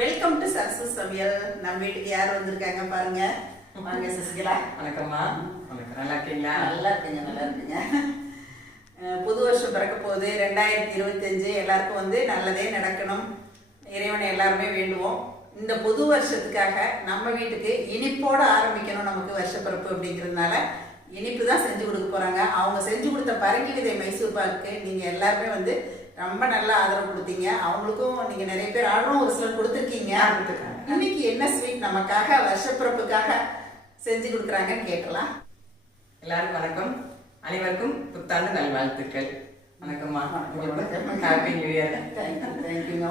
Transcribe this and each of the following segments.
Welcome to Sarasu சமையல் நம்ம வீட்டுக்கு யார் வந்திருக்காங்க பாருங்க. வாங்க சசிகலா வணக்கம்மா. வணக்கம். நல்லா இருக்கீங்களா? நல்லா இருக்குங்க நல்லா இருக்குங்க. புது வருஷம் பிறக்க போகுது. ரெண்டாயிரத்தி இருபத்தஞ்சு எல்லாருக்கும் வந்து நல்லதே நடக்கணும். இறைவனை எல்லாருமே வேண்டுவோம். இந்த புது வருஷத்துக்காக நம்ம வீட்டுக்கு இனிப்போட ஆரம்பிக்கணும் நமக்கு வருஷப்பிறப்பு அப்படிங்கிறதுனால. இனிப்பு தான் செஞ்சு கொடுக்க போறாங்க. அவங்க செஞ்சு கொடுத்த பரங்கி விதை மைசூர் பாக்கு நீங்க எல்லாருமே வந்து ரொம்ப நல்லா ஆதரவு கொடுத்தீங்க. அவங்களுக்கும் நீங்க நிறைய பேர் ஆர்டரும் ஒரு சிலர் கொடுத்துருக்கீங்க. இன்னைக்கு என்ன ஸ்வீட் நமக்காக வருஷப்பிறப்புக்காக செஞ்சு கொடுக்குறாங்கன்னு கேட்கலாம் எல்லாருக்கும் வணக்கம். அனைவருக்கும் புத்தாண்டு நல்வாழ்த்துக்கள். வணக்கம்மா. வணக்கம். ஹாப்பி நியூ இயர்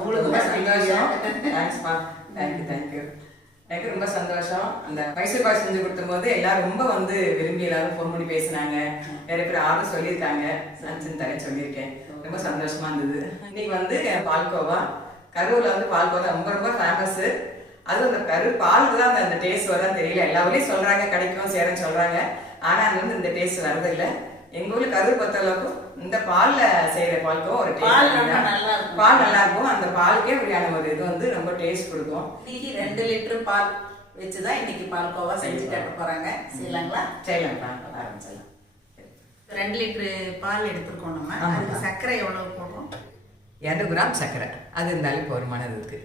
உங்களுக்கு சந்தோஷம். தேங்க்ஸ்ப்பா தேங்க்யூ தேங்க்யூ எனக்கு ரொம்ப சந்தோஷம். அந்த மைசூர் பாய் செஞ்சு கொடுத்தும் போது எல்லாரும் ரொம்ப வந்து விரும்பி எல்லாரும் ஃபோன் பண்ணி பேசினாங்க. நிறைய பேர் ஆர்டர் சொல்லியிருக்காங்க. சஞ்சன் தரேன் சொல்லியிருக்கேன். ரொம்ப சந்தோஷமா இருந்தது. இன்னைக்கு வந்து பால்கோவா. கரூர்ல வந்து பால்கோவா ரொம்ப ரொம்ப ஃபேமஸ் அது அந்த கரு பாலுக்கு தான் அந்த- அந்த டேஸ்ட் வரதான் தெரியல. எல்லா ஊர்லயும் சொல்றாங்க கிடைக்கும் சேரன்னு சொல்றாங்க. ஆனா அங்க வந்து இந்த டேஸ்ட் வரது இல்ல. எங்க ஊர்ல கரூர் பொறுத்த அளவுக்கு இந்த பால்ல செய்யற பால்கோவா ஒரு பால். பால் நல்லா இருக்கும் அந்த பாலுக்கே அப்படியான ஒரு இது வந்து ரொம்ப டேஸ்ட் கொடுக்கும். இன்னைக்கு ரெண்டு லிட்டர் பால் வச்சுதான் இன்னைக்கு பால்கோவா செஞ்சு காட்ட போறாங்க செய்யலாங்களா? செய்யலாம்ப்பா ஆரம்பிச்சிடலாம். ரெண்டு லிட்டர் பால் எடுத்திருக்கோம் நம்ம. அதுக்கு சர்க்கரை எவ்வளவு போடுறோம்? இரநூறு கிராம் சர்க்கரை. அது இருந்தாலே போதுமானது இருக்கு.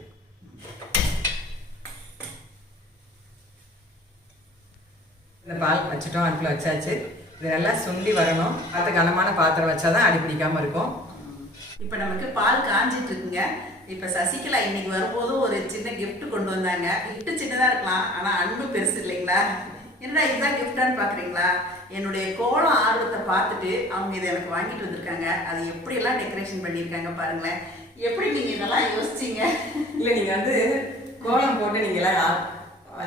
இந்த பால் வச்சுட்டோம் அடுப்பில் வச்சாச்சு. இது நல்லா சுண்டி வரணும். பார்த்து கனமான பாத்திரம் வச்சாதான் அடி பிடிக்காம இருக்கும். இப்போ நமக்கு பால் காஞ்சிட்டு இருக்குங்க. இப்போ சசிகலா இன்னைக்கு வரும்போது ஒரு சின்ன gift கொண்டு வந்தாங்க. gift சின்னதா இருக்கலாம் ஆனா அன்பு பெருசு இல்லைங்களா? என்னடா இதுதான் கிஃப்டான்னு பாக்குறீங்களா? என்னுடைய கோலம் ஆர்வத்தை பார்த்துட்டு அவங்க இதை எனக்கு வாங்கிட்டு வந்திருக்காங்க அது எப்படியெல்லாம் டெக்கரேஷன் பண்ணியிருக்காங்க பாருங்களேன் எப்படி நீங்க இதெல்லாம் யோசிச்சீங்க இல்ல நீங்க வந்து கோலம் போட்டு நீங்க எல்லாம் அ-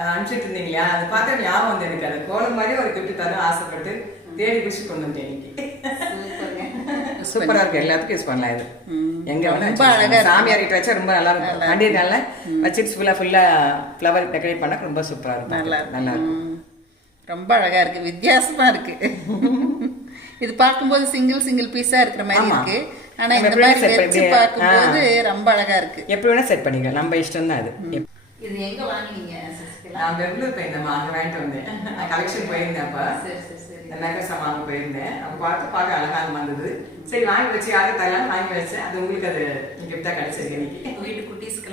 அனுப்பிச்சிட்டு இருந்தீங்க இல்லையா அது பார்த்தா ஞாபகம் வந்து எனக்கு அது கோலம் மாதிரி ஒரு கிஃப்ட் தரும் ஆசைப்பட்டு தேடி பிடிச்சி கொண்டு வந்தேன் இன்னைக்கு. சூப்பரா இருக்கு எல்லாத்துக்கும் யூஸ் பண்ணலாம் இது. எங்க வேணா ரொம்ப. அழகா. சாமியார் கிட்ட வச்சா ரொம்ப நல்லா இருக்கும் நாள்ல வச்சுட்டு ஃபுல்லா ஃபுல்லா ஃப்ளவர் டெக்கரேட் பண்ணா ரொம்ப சூப்பரா இருக்கும் நல்லா இருக்கு. நல்லா இருக்கும். ரொம்ப அழகா இருக்கு. வித்தியாசமா இருக்கு. இது பார்க்கும்போது சிங்கிள் சிங்கிள் பீஸா இருக்கிற மாதிரி. இருக்கு. ஆனா இந்த மாதிரி வச்சு பார்க்கும்போது ரொம்ப அழகா இருக்கு. எப்படி வேணா செட் பண்ணிக்கலாம். நம்ம இஷ்டம் தான் அது இது எங்க வாங்குனீங்க சசிகலா நான் பெங்களூர் போயிருந்தேன் அங்க வாங்கிட்டு வந்தேன். நான் கலெக்ஷன் போயிருந்தேன் அப்ப. சரி சரி சரி. இந்த நெக்லஸ் வாங்க போயிருந்தேன். அப்ப பார்த்து பார்க்க அழகா வந்தது. சரி வாங்கி வச்சு யாரும் தரலாம் வாங்கி வச்சேன். அது உங்களுக்கு அது கிஃப்டா கிடைச்சிருக்கு இன்னைக்கு. உங்க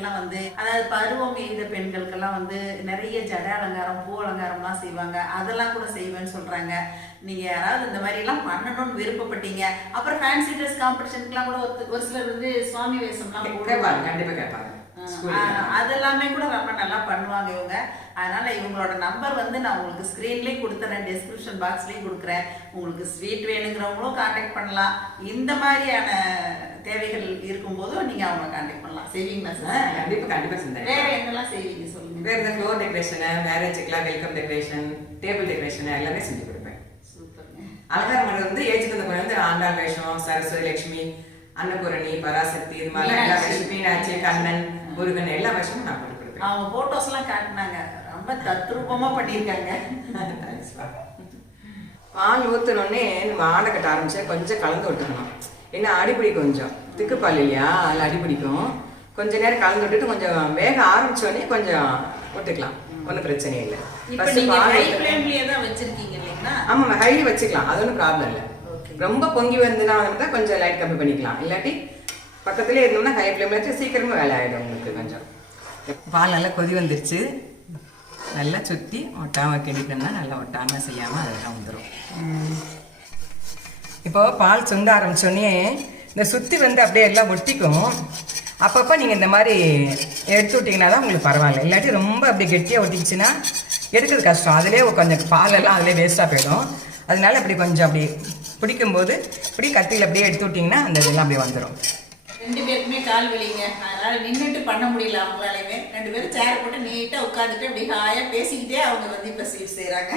வீட்டு குட்டீஸ்க்கெல்லாம் வந்து அதாவது பருவம் எய்த பெண்களுக்கெல்லாம் வந்து நிறைய ஜட அலங்காரம் பூ அலங்காரம்லாம் செய்வாங்க. அதெல்லாம் கூட செய்வேன்னு சொல்றாங்க. நீங்க யாராவது இந்த மாதிரி எல்லாம் பண்ணணும்னு விருப்பப்பட்டீங்க. அப்புறம் ஃபேன்சி ட்ரெஸ் காம்படிஷனுக்குலாம் கூட ஒரு சிலர் வந்து சுவாமி வேஷம்லாம் போடுவாங்க. கேட்பாங்க கண்டிப்பா கேட்பாங்க அதெல்லாமே கூட ரொம்ப நல்லா பண்ணுவாங்க இவங்க. அதனால இவங்களோட நம்பர் வந்து நான் உங்களுக்கு ஸ்க்ரீன்லேயும் கொடுத்துறேன் டிஸ்கிரிப்ஷன் பாக்ஸ்லேயும் கொடுக்குறேன். உங்களுக்கு ஸ்வீட் வேணுங்கிறவங்களும் காண்டாக்ட் பண்ணலாம். இந்த மாதிரியான தேவைகள் இருக்கும்போதும் நீங்க அவங்க காண்டாக்ட் பண்ணலாம். செய்வீங்களா ஆ, சார் கண்டிப்பா கண்டிப்பா செஞ்சேன் வேற என்னெல்லாம் செய்வீங்க சொல்லுங்க. வேற இந்த ஃப்ளோர் டெக்கரேஷன் மேரேஜுக்குலாம் வெல்கம் டெக்கரேஷன் டேபிள் டெக்கரேஷன் எல்லாமே செஞ்சு கொடுப்பேன். சூப்பருங்க. அலங்காரம் பண்றது வந்து ஏஜ் தந்த வந்து ஆண்டாள் வேஷம் சரஸ்வதி லட்சுமி அன்னபூரணி பராசக்தி இது மாதிரி எல்லா. வேஷம் மீனாட்சி கண்ணன் முருகன் எல்லா வேஷமும் நான் கொடுப்பேன் அவங்க போட்டோஸ் எல்லாம் காட்டினாங்க. ரொம்ப தத்ரூபமா பண்ணியிருக்காங்க. பால் ஊத்துனோடனே நம்ம ஆடை கட்ட ஆரம்பிச்சா கொஞ்சம் கலந்து விட்டுக்கணும். ஏன்னா அடிப்பிடி கொஞ்சம். திக்கு பால் இல்லையா? அதில் அடிப்பிடிக்கும் கொஞ்ச நேரம் கலந்து விட்டுட்டு கொஞ்சம் வேக ஆரம்பிச்ச உடனே கொஞ்சம் விட்டுக்கலாம். ஒன்றும் பிரச்சனை இல்லை. பால் ஹை தான் ஆமாம் வச்சுக்கலாம். அது ஒன்றும் ப்ராப்ளம் இல்லை. ரொம்ப பொங்கி வந்துனா வந்து கொஞ்சம் லைட் கம்மி பண்ணிக்கலாம். இல்லாட்டி பக்கத்துலேயே இருந்தோம்னா ஹை ஃப்ளேமில் வச்சு சீக்கிரமா வேலை ஆகிடும் உங்களுக்கு கொஞ்சம். பால் நல்லா கொதி வந்துருச்சு. நல்லா சுற்றி ஒட்டாமல் கிண்டிட்டோம்னா நல்லா ஒட்டாமல் செய்யாமல் அதெல்லாம் வந்துடும் இப்போ பால் சுண்ட ஆரம்பிச்சோடனே இந்த சுற்றி வந்து அப்படியே எல்லாம் ஒட்டிக்கும். அப்பப்போ நீங்கள் இந்த மாதிரி எடுத்து விட்டிங்கன்னா தான் உங்களுக்கு பரவாயில்ல. இல்லாட்டி ரொம்ப அப்படி கெட்டியாக ஒட்டிக்கிச்சுன்னா எடுக்கிறது கஷ்டம். அதிலே கொஞ்சம் பாலெல்லாம் அதிலே வேஸ்ட்டாக போயிடும். அதனால அப்படி கொஞ்சம் அப்படி பிடிக்கும்போது இப்படி கத்தியில் அப்படியே எடுத்து விட்டிங்கன்னா அந்த இதெல்லாம் அப்படியே வந்துடும் ரெண்டு பேருக்குமே கால் வலிங்க. அதனால நின்றுட்டு பண்ண முடியல அவங்களாலையுமே. ரெண்டு பேரும் சேர் போட்டு நீட்டா உட்காந்துட்டு அப்படி ஹாயா பேசிக்கிட்டே அவங்க வந்து இப்ப ஸ்வீட் செய்யறாங்க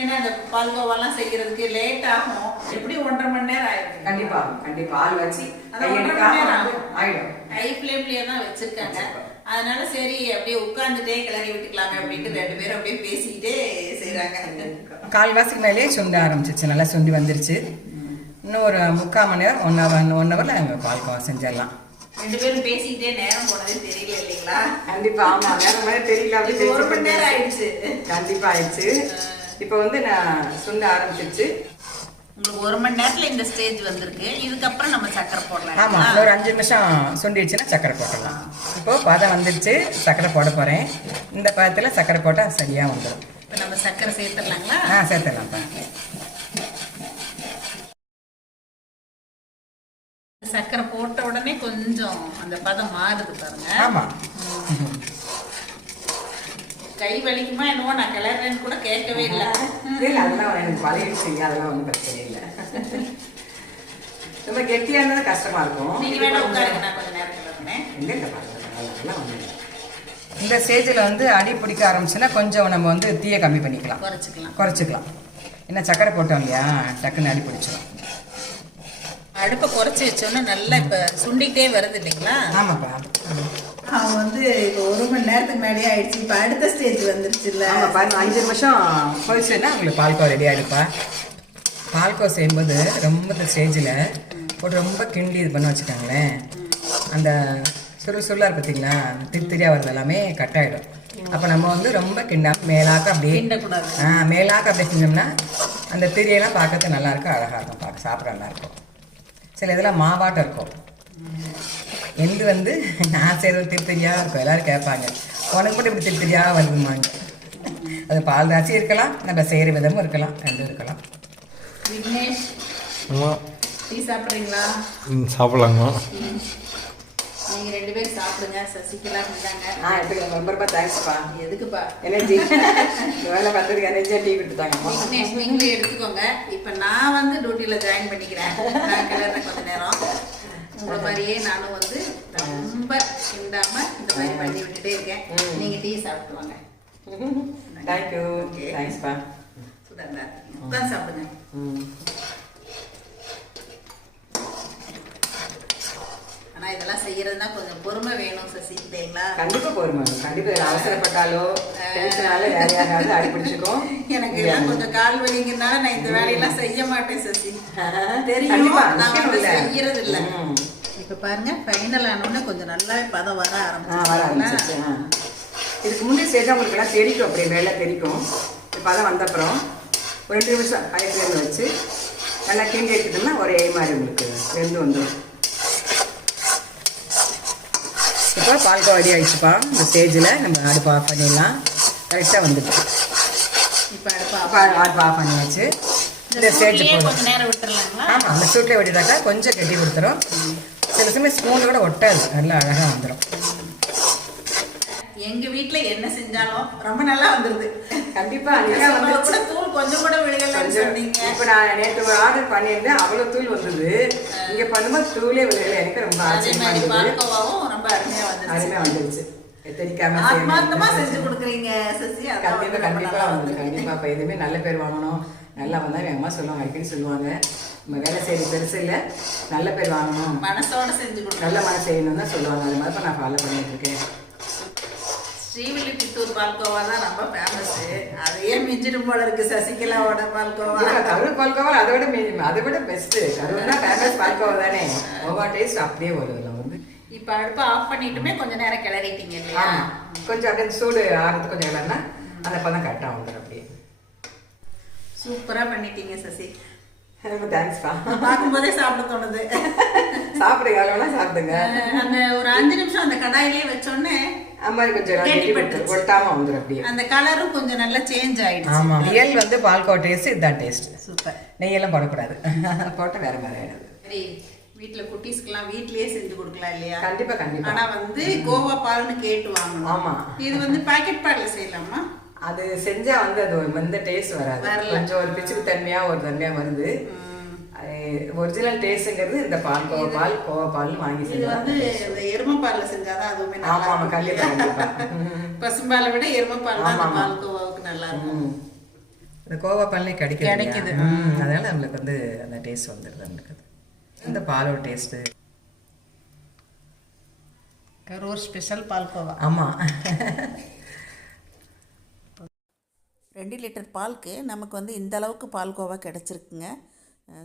ஏன்னா அந்த பால்கோவாலாம் செய்யறதுக்கு லேட் ஆகும். எப்படி ஒன்றரை மணி நேரம் ஆயிடும் கண்டிப்பாக கண்டிப்பாக பால் வச்சு அது ஒன்றரை மணி நேரம் ஆகும் ஆகிடும் ஹை ஃப்ளேம்லயே தான் வச்சிருக்காங்க. அதனால சரி அப்படியே உட்காந்துட்டே கிளறி விட்டுக்கலாமே அப்படின்ட்டு ரெண்டு பேரும் அப்படியே பேசிக்கிட்டே செய்யறாங்க கால்வாசிக்கு மேலேயே சுண்ட ஆரம்பிச்சிச்சு நல்லா சுண்டி வந்துருச்சு. இன்னும் ஒரு முக்கால் மணி நேரம் ஒன் ஹவர் ஒன் ஹவரில் எங்கள் பால்கோவா செஞ்சிடலாம். ரெண்டு பேரும் பேசிக்கிட்டே நேரம் போனதே தெரியல பாத்தீங்களா கண்டிப்பா ஆமா வேற மாதிரி தெரியல அப்படி ஒரு மணி நேரம் ஆயிடுச்சு. கண்டிப்பா ஆயிடுச்சு. இப்போ வந்து நான் சுண்ட ஆரம்பிச்சிருச்சு. உங்களுக்கு ஒரு மணி நேரத்துல இந்த ஸ்டேஜ் வந்திருக்கு. இதுக்கப்புறம் நம்ம சக்கரை போடலாம் ஆமா இல்லைங்களா? இன்னும் ஒரு அஞ்சு நிமிஷம் சுண்டிடுச்சுன்னா சக்கரை போட்டுடலாம். இப்போ பதம் வந்துருச்சு சக்கரை போட போறேன். இந்த பதத்துல சக்கரை போட்டா சரியா வந்துடும் இப்ப நம்ம சக்கரை சேர்த்துடலாங்களா? ஆ சேர்த்துடலாம்ப்பா. சக்கரை போட்ட உடனே கொஞ்சம் அந்த பதம் மாறுது பாருங்க. ஆமா. கை வலிக்குமா என்னவோ நான் கிளறேன்னு கூட கேட்கவே இல்லை. இல்ல அதெல்லாம் எனக்கு பழகிடுச்சு. அதெல்லாம் ஒன்றும் பிரச்சனை இல்லை. ரொம்ப கெட்டியா இருந்தா கஷ்டமா இருக்கும். நீங்க வேணா உட்காருங்க நான் கொஞ்ச நேரம் கிளறேன் இல்ல, அதெல்லாம் இல்ல. இந்த ஸ்டேஜில் வந்து அடி பிடிக்க ஆரம்பிச்சுன்னா கொஞ்சம் நம்ம வந்து தீயை கம்மி பண்ணிக்கலாம். குறைச்சிக்கலாம். குறைச்சிக்கலாம். என்ன சக்கரை போட்டோம் இல்லையா? டக்குன்னு அடி பிடிச்சிடும் அடுப்பை குறைச்சி வச்சோன்னே நல்லா இப்ப சுண்டிக்கிட்டே வருது இல்லைங்களா? ஆமாப்பா. அவன் வந்து இப்போ ஒரு மணி நேரத்துக்கு மேலேயே ஆயிடுச்சு. இப்போ அடுத்த ஸ்டேஜ் வந்துருச்சுல்ல. ஆமா பாருங்க அஞ்சு நிமிஷம் போயிடுச்சுன்னா உங்களுக்கு பால்கோ ரெடி ஆகிடுப்பா பால்கோ செய்யும்போது ரொம்ப இந்த ஸ்டேஜில் போட்டு ரொம்ப கிண்டி இது பண்ண வச்சுட்டாங்களேன். அந்த சுரு சுருளாக இருக்கு பார்த்தீங்களா திரித்திரியாக வர்றது எல்லாமே கட் ஆகிடும் அப்போ நம்ம வந்து ரொம்ப கிண்டாம மேலாக்க அப்படியே ஆ மேலாக்க அப்படியே செஞ்சோம்னா அந்த திரியெல்லாம் பார்க்கறதுக்கு நல்லா இருக்கும். அழகாக இருக்கும். பார்க்க சாப்பிட நல்லா இருக்கும். சில இதெல்லாம் மாவாட்டம் இருக்கும். எந்து வந்து நான் செய்கிறது திருத்திரியாக இருக்கும். எல்லாரும் கேட்பாங்க. உனக்கு மட்டும் இப்படி திருத்திரியாக வருதுமாங்க அது பால் ராசி இருக்கலாம் நம்ம செய்கிற விதமும் இருக்கலாம் ரெண்டும் இருக்கலாம். விக்னேஷ் ஆமாம் டீ சாப்பிட்றீங்களா? சாப்பிட்லாங்கம்மா. நீங்க ரெண்டு பேரும் சாப்பிடுங்க. சசிகலா இருந்தாங்க ஆ எப்படி ரொம்ப ரொம்ப தேங்க்ஸ்ப்பா எதுக்குப்பா? எனர்ஜி. வேலை பார்த்ததுக்கு எனர்ஜியாக டீ விக்னேஷ் நீங்களே எடுத்துக்கோங்க. இப்போ நான் வந்து டியூட்டியில ஜாயின் பண்ணிக்கிறேன். நான் கிளறேன் கொஞ்ச நேரம். உங்களை மாதிரியே நானும் வந்து ரொம்ப கிண்டாம இந்த மாதிரி பண்ணி விட்டுட்டே இருக்கேன். நீங்க டீ சாப்பிட்டு வாங்க. தேங்க்யூ. தேங்க்ஸ்ப்பா சுடாந்தா உட்காந்து சாப்பிடுங்க. ம் ஆனா இதெல்லாம் செய்யறதுனா கொஞ்சம் பொறுமை வேணும் சசி இல்லைங்களா? கண்டிப்பாக போருமா கண்டிப்பாக இதில் அவசரப்பட்டாலோ டென்ஷனால வேற யாராவது அடிப்பிடிச்சிக்கும் எனக்கு எல்லாம் கொஞ்சம் கால் வலிங்கிறதுனால நான் இந்த வேலையெல்லாம் செய்ய மாட்டேன் சசி. தெரியும். கண்டிப்பா, நான் வந்து. செய்யறது இல்ல. இப்ப பாருங்க ஃபைனல் ஆனோடனே கொஞ்சம் நல்லா பதம் வர ஆரம்பிச்சு. இதுக்கு முன்னே சேர்த்து உங்களுக்கு எல்லாம் தெரிக்கும் அப்படியே மேலே தெரிக்கும். பதம் வந்தப்புறம் ஒரு ரெண்டு நிமிஷம் ஹை ஃப்ளேமில் வச்சு நல்லா கிண்டி எடுத்துட்டோம்னா ஒரே மாதிரி உங்களுக்கு வெந்து வந்துடும் இப்போ பால்கோ ரெடி ஆயிடுச்சுப்பா. இந்த ஸ்டேஜில் நம்ம அடுப்பு ஆஃப் பண்ணிடலாம். கரெக்டாக வந்துட்டு இப்ப அடுப்பா அடுப்பு ஆஃப் பண்ணியாச்சு. இந்த ஸ்டேஜ் சூட்லயே போதும். கொஞ்ச நேரம் விட்டுறலாங்களா? ஆமாம் அந்த சூட்டில் விட்டுட்டாக்கா கொஞ்சம் கெட்டி கொடுத்துரும். சில சமயம் ஸ்பூன் கூட ஒட்டாது. நல்லா அழகாக வந்துடும் எங்க வீட்ல என்ன செஞ்சாலும் ரொம்ப நல்லா வந்துருது. கண்டிப்பா நீங்க நீங்க வந்து கூட தூள் கொஞ்சம் கூட விழுகலன்னு சொன்னீங்க. இப்ப நான் நேற்று ஒரு ஆர்டர் பண்ணியிருந்தேன். அவ்வளவு தூள் வந்தது. இங்க பண்ணும்போது தூளே விழுகல. எனக்கு ரொம்ப அதே அருமையா வந்துருச்சு. ஆத்மார்த்தமா செஞ்சு கொடுக்குறீங்க சசி கண்டிப்பா கண்டிப்பா வந்து கண்டிப்பா. இப்ப எதுவுமே நல்ல பேர் வாங்கணும். நல்லா வந்தா எங்க அம்மா சொல்லுவாங்க அடிக்கடி சொல்லுவாங்க. நம்ம வேலை செய்யறது பெருசு இல்ல. நல்ல பேர் வாங்கணும். மனசோட செஞ்சு நல்ல மனசு செய்யணும் தான் சொல்லுவாங்க. அது மாதிரி நான் ஃபாலோ பண்ணிட்டு இருக்கேன். ஸ்ரீவில்லிபுத்தூர் பால்கோவா தான் ரொம்ப ஃபேமஸ் அதையே மிஞ்சிடும் போல இருக்கு சசிகலாவோட பால்கோவா. கரூர் பால்கோவா அதை விட அதை விட பெஸ்ட் கரூர்னா ஃபேமஸ் பால்கோவா தானே. ஒவ்வொரு டேஸ்ட் அப்படியே வரும் இப்ப அடுப்பை ஆஃப் பண்ணிட்டுமே கொஞ்ச நேரம் கிளறிட்டீங்க இல்லையா? கொஞ்சம் அப்படியே சூடு ஆறதுக்கு கொஞ்சம் இல்லைன்னா அந்த பதம் கரெக்டாக வந்துடும் அப்படியே. சூப்பரா பண்ணிட்டீங்க சசி. தேங்க்ஸ்ப்பா பார்க்கும்போதே சாப்பிட தோணுது. சாப்பிடுங்க அந்த ஒரு அஞ்சு நிமிஷம் அந்த கடாயிலே வச்சோடனே அது மாதிரி கொஞ்சம். ஒட்டாம வந்துடும் அப்படியே. அந்த கலரும் கொஞ்சம் நல்லா சேஞ்ச் ஆயிடுச்சு. ஆமா ரியல் வந்து பால்கோ டேஸ்ட் இதுதான் டேஸ்ட் சூப்பர் நெய்யெல்லாம் போடக்கூடாது. போட்டால் வேற மாதிரி ஆயிடுது. சரி வீட்ல குட்டீஸ்க்குலாம் வீட்லயே செஞ்சு கொடுக்கலாம் இல்லையா? கண்டிப்பா கண்டிப்பா. ஆனா வந்து கோவா பால்னு கேட்டு வாங்கணும். ஆமா. இது வந்து பாக்கெட் பால்ல செய்யலாமா? அது செஞ்சா வந்து அது எந்த டேஸ்ட் வராது. கொஞ்சம் ஒரு பிச்சுக்கு தன்மையா ஒரு தன்மையா வருது. ஒரிஜினல் டேஸ்ட்ங்கிறது இந்த பால் கோவா பால் கோவா பால் வாங்கி இது செஞ்சா வந்து இந்த எருமை பால்ல செஞ்சாதான் அதுவுமே ஆமா நல்லா ஆமா கண்டிப்பா கண்டிப்பா. பசும்பாலை விட எருமை பால் தான். பால் கோவாவுக்கு நல்லா இருக்கும். இந்த கோவா பால்லே கிடைக்குது கிடைக்குது. அதனால நம்மளுக்கு வந்து அந்த டேஸ்ட் வந்துடுது நம்மளுக்கு. இந்த பாலோட டேஸ்ட் கரூர் ஸ்பெஷல் பால் கோவா. ஆமா. ரெண்டு லிட்டர் பாலுக்கு நமக்கு வந்து இந்த அளவுக்கு பால்கோவா கிடச்சிருக்குங்க.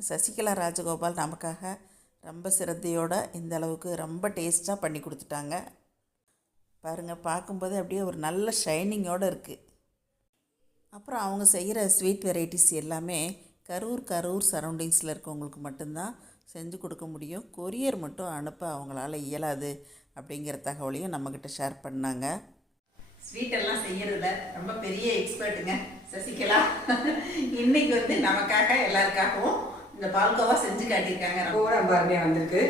சசிகலா ராஜகோபால் நமக்காக ரொம்ப சிரத்தையோட இந்த அளவுக்கு ரொம்ப டேஸ்ட்டாக பண்ணி கொடுத்துட்டாங்க. பாருங்கள் பார்க்கும்போது அப்படியே ஒரு நல்ல ஷைனிங்கோடு இருக்குது அப்புறம் அவங்க செய்கிற ஸ்வீட் வெரைட்டிஸ் எல்லாமே கரூர் கரூர் சரௌண்டிங்ஸில் இருக்கவங்களுக்கு மட்டும்தான் செஞ்சு கொடுக்க முடியும். கொரியர் மட்டும் அனுப்ப அவங்களால இயலாது அப்படிங்கிற தகவலையும் நம்மக்கிட்ட ஷேர் பண்ணாங்க. ஸ்வீட் எல்லாம் செய்யறதுல ரொம்ப பெரிய எக்ஸ்பர்ட்டுங்க சசிகலா இன்னைக்கு வந்து நமக்காக எல்லாருக்காகவும் இந்த பால்கோவா செஞ்சு காட்டியிருக்காங்க. ரொம்ப பூரா ரொம்ப அருமையா வந்திருக்கு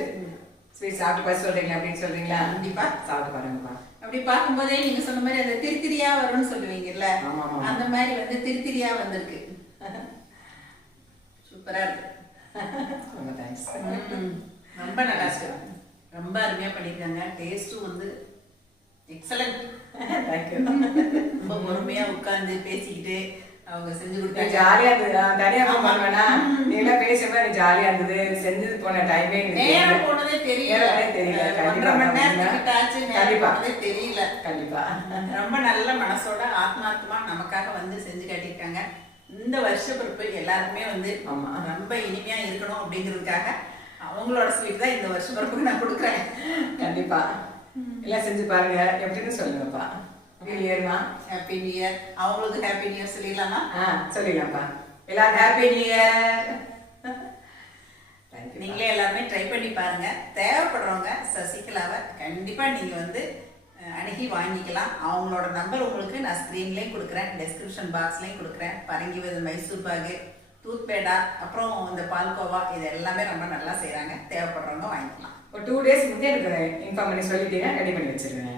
ஸ்வீட் சாப்பிட்டு பார்த்து சொல்றீங்களா அப்படின்னு சொல்றீங்களா? கண்டிப்பா. சாப்பிட்டு பாருங்கப்பா. அப்படி பார்க்கும்போதே நீங்க சொன்ன மாதிரி அந்த திருத்திரியா வரும்னு சொல்லுவீங்கல்ல. அந்த மாதிரி வந்து திருத்திரியா வந்திருக்கு. சூப்பரா இருக்கு. ரொம்ப தேங்க்ஸ் ரொம்ப நல்லா இருக்கு. ரொம்ப அருமையா பண்ணிருக்காங்க டேஸ்டும் வந்து எக்ஸலண்ட் தேங்க்யூ ரொம்ப பொறுமையா உட்கார்ந்து பேசிக்கிட்டு அவங்க செஞ்சு கொடுத்தாங்க. ஜாலியா இருந்தது தனியா போக மாட்டேனா நீங்களா பேசும்போது எனக்கு ஜாலியா இருந்தது. செஞ்சது போன டைமே நேரம் போனதே தெரியல. தெரியல. ஒன்றரை மணி நேரம் கண்டிப்பா. தெரியல. கண்டிப்பா. ரொம்ப நல்ல மனசோட ஆத்மார்த்தமா நமக்காக வந்து செஞ்சு காட்டியிருக்காங்க. இந்த வருஷ பிறப்பு எல்லாருக்குமே வந்து. ரொம்ப இனிமையா இருக்கணும் அப்படிங்கிறதுக்காக அவங்களோட ஸ்வீட் தான் இந்த வருஷ பிறப்புக்கு நான் கொடுக்குறேன். கண்டிப்பா. எல்லாம் செஞ்சு பாருங்க. எப்படின்னு சொல்லுங்கப்பா. இயர்மா ஹாப்பி நியூ இயர் அவங்களுக்கு ஹாப்பி நியூ இயர் சொல்லிடலாமா? ஆ சொல்லிடலாம்ப்பா. எல்லாரும் ஹாப்பி நியூ இயர் நீங்களே எல்லாருமே ட்ரை பண்ணி பாருங்க. தேவைப்படுறவங்க சசிகலாவை கண்டிப்பா நீங்க வந்து அணுகி வாங்கிக்கலாம். அவங்களோட நம்பர் உங்களுக்கு நான் ஸ்க்ரீன்லேயும் கொடுக்குறேன். டெஸ்கிரிப்ஷன் பாக்ஸ்லேயும் கொடுக்குறேன். பரங்கி வித மைசூர் பாகு டூத் பேடா அப்புறம் இந்த பால்கோவா இது எல்லாமே ரொம்ப நல்லா செய்றாங்க. தேவைப்படுறவங்க வாங்கிக்கலாம். ஒரு டூ டேஸ் முன்னே எனக்கு இன்ஃபார்ம் பண்ணி சொல்லிட்டீங்கன்னா ரெடி பண்ணி வச்சிருவேன்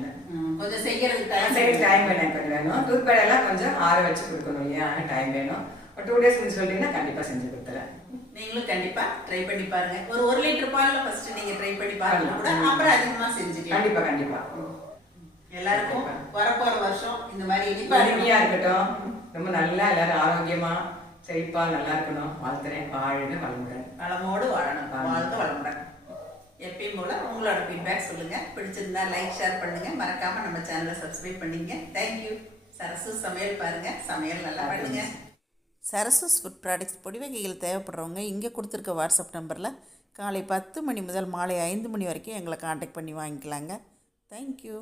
கொஞ்சம் செய்யறதுக்கு சரி டைம் டைம் வேணும் கொஞ்சம் வேணும் டூத் பேட் எல்லாம் கொஞ்சம் ஆற வச்சு கொடுக்கணும் இல்லையா? டைம் வேணும். ஒரு டூ டேஸ் முன்னாடி சொல்லிட்டீங்கன்னா கண்டிப்பா செஞ்சு கொடுத்துறேன். நீங்களும் கண்டிப்பா ட்ரை பண்ணி பாருங்க. ஒரு ஒரு லிட்டர் பால்ல ஃபர்ஸ்ட் நீங்க ட்ரை பண்ணி பாருங்க கூட. அப்புறம் அதிகமா செஞ்சுக்கலாம். கண்டிப்பா கண்டிப்பா. எல்லாருக்கும் வரப்போற வருஷம் இந்த மாதிரி இனிப்பா அருமையா இருக்கட்டும். ரொம்ப நல்லா எல்லாரும் ஆரோக்கியமா செழிப்பா நல்லா இருக்கணும். வாழ்த்துறேன். வாழ்க வளமுடன். வளமோடு வாழணும். வாழ்க. வளமுடன். எப்பயும் போல உங்களோட ஃபீட்பேக் சொல்லுங்க. பிடிச்சிருந்தா லைக் ஷேர் பண்ணுங்க. மறக்காம நம்ம சேனலை சப்ஸ்கிரைப் பண்ணிங்க. தேங்க்யூ சரசு சமையல் பாருங்க. சமையல் நல்லா பண்ணுங்க. சரஸ்வஸ் ஃபுட் ப்ராடக்ட்ஸ் பொடி வகைகள் தேவைப்படுறவங்க இங்கே கொடுத்துருக்க வாட்ஸ்அப் நம்பரில் காலை பத்து மணி முதல் மாலை ஐந்து மணி வரைக்கும் எங்களை காண்டாக்ட் பண்ணி வாங்கிக்கலாங்க. தேங்க்யூ